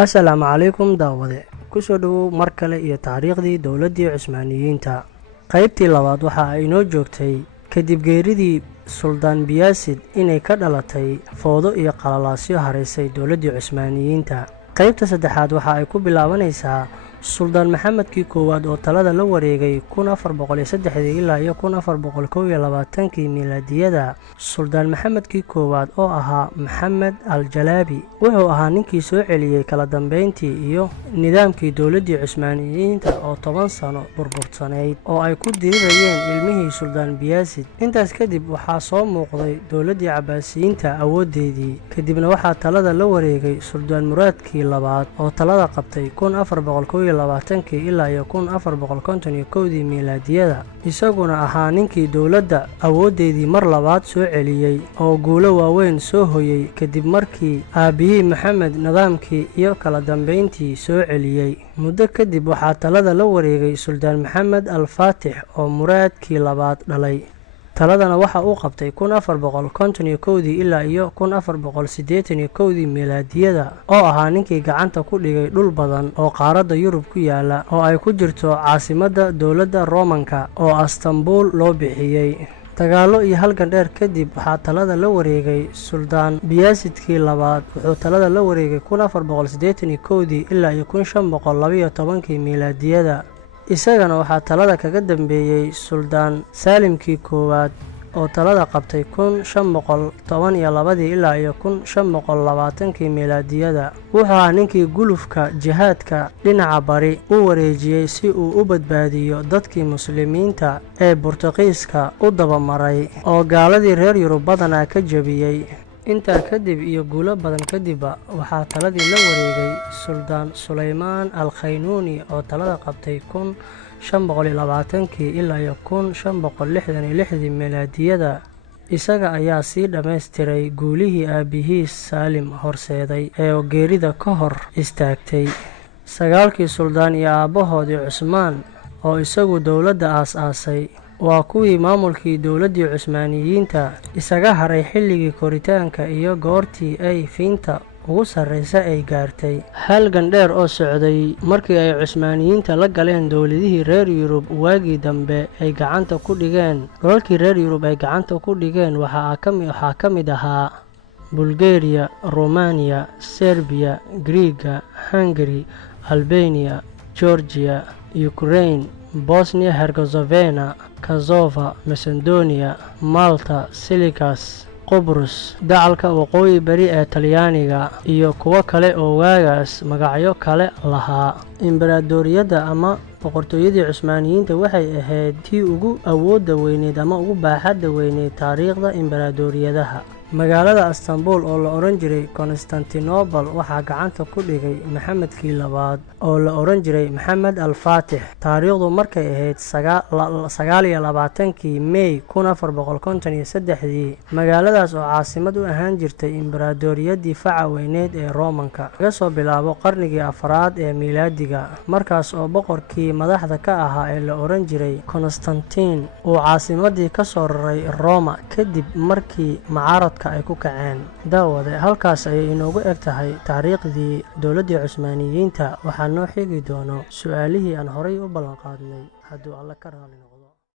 Assalaamu calaykum daawade kusoo dhawow mar kale iyo taariikhdii dowladdii Cusmaaniyiinta. qaybtii labaad waxa ay inoo joogtay kadib geeridii Suldaan Bayazid inay ka dhalatay foodo iyo qalalaasyo hareysay dowladdii Cusmaaniyiinta. qaybta saddexaad waxa ay ku bilaabanaysaa Suldaan Maxamedkii koowaad oo talada la wareegay 1403 ilaa 1421 miilaadiyada. Suldaan Maxamedkii koowaad oo ahaa Maxamed al-Jalaabi wuxuu ahaa ninkii soo celiyay kala dambeyntii iyo nidaamkii dowladdii Cusmaaniyiinta oo 10 sano burbursaneyd oo ay ku dirirayeen ilmihii Suldaan Bayazid. intaas kadib waxaa soo muuqday dowladdii Cabbaasiyiinta awoodeedii, kadibna waxaa talada la wareegay Suldaan Muraadkii labaad oo talada qabtay 1422 ilaa 1451 miilaadiyada, isaguna ahaa ninkii dowladda awoodeedii mar labaad soo celiyay oo guulo waaweyn soo hoyay kadib markii aabihii Maxamed nidaamkii iyo kala dambeyntii soo celiyay. muddo kadib waxaa talada la wareegay Suldaan Maxamed al-Faatix oo Muraadkii labaad dhalay. taladana waxa uu qabtay 1451 ilaa 1481 miilaadiyada oo ahaa ninkii gacanta ku dhigay dhul badan oo qaaradda Yurub ku yaala oo ay ku jirto caasimadda dowladda Roomanka oo Istanbul loo bixiyay. dagaallo iyo halgan dheer kadib waxaa talada la wareegay Suldaan Bayazidkii labaad. wuxuu talada la wareegay 1481 ilaa 1512 miilaadiyada. isagana waxaa talada kaga dambeeyay Suldaan Saalimkii koowaad oo talada qabtay 1512 ilaa 1520 miilaadiyada. wuxuu ahaa ninkii gulufka jihaadka dhinaca bari u wareejiyay si uu u badbaadiyo dadkii muslimiinta ee Boortaqiiska u dabamaray oo gaaladii reer Yurub badanaa ka jabiyay. intaa kadib iyo guulo badan kadibba waxaa taladii la wareegay Suldaan Suleymaan al-Khaynuuni oo talada qabtay 1520 ilaa 1566 miilaadiyada. isaga ayaa sii dhammaystiray guulihii aabihiis Saalim horseeday ee geerida ka hor istaagtay. 9 suldaan iyo aabbahoodii Cusmaan oo isagu dowladda aas-aasay waa kuwii maamulkii dowladdii Cusmaaniyiinta isaga haray xilligii koritaanka iyo goortii ay fiinta ugu sarreysa ay gaartay. halgan dheer oo socday markii ay Cusmaaniyiinta la galeen dowladihii reer Yurub waagii dambe ay gacanta ku dhigeen. gobolkii reer Yurub ay gacanta ku dhigeen waxaa ka mid ahaa Bulgaria, Romania, Serbia, Greega, Hungary, Albania, Georgia, Ukraine, Bosnia-Herzegovina, Kosovo, Macedonia, Malta, Cyprus, Qobrus, dacalka waqooyi bari ee Talyaaniga iyo kuwo kale oo waagaas magacyo kale lahaa. Imbaradoriyadda ama boqortooyadii Cusmaaniyiinta waxay ahayd tii ugu awoodda weyneed ama ugu baaxadda weyneed taariikhda imbaradoriyadaha. magaalada Istanbul oo la oran jiray Constantinople waxaa gacanta ku dhigay Maxamedkii labaad oo la oran jiray Maxamed al-Faatix. taariikhdu markay ahayd 29 May 1453 magaaladaas oo caasimad u ahaan jirtay imbaradoriyadii faca weyneed ee Roomanka laga soo bilaabo qarnigii 4aad ee miilaadiga, markaas oo boqorkii madaxda ka ahaa ee la oran jiray Constantine uu caasimadii ka soo raray Roma kadib markii macaarad ay ku kaceen. daawade halkaas ayay inoogu eg tahay taariikhdii dowladdii Cusmaaniyiinta. waxaa noo xigi doono su'aalihii aan horay u ballan qaadnay hadduu Alle ka raali noqdo.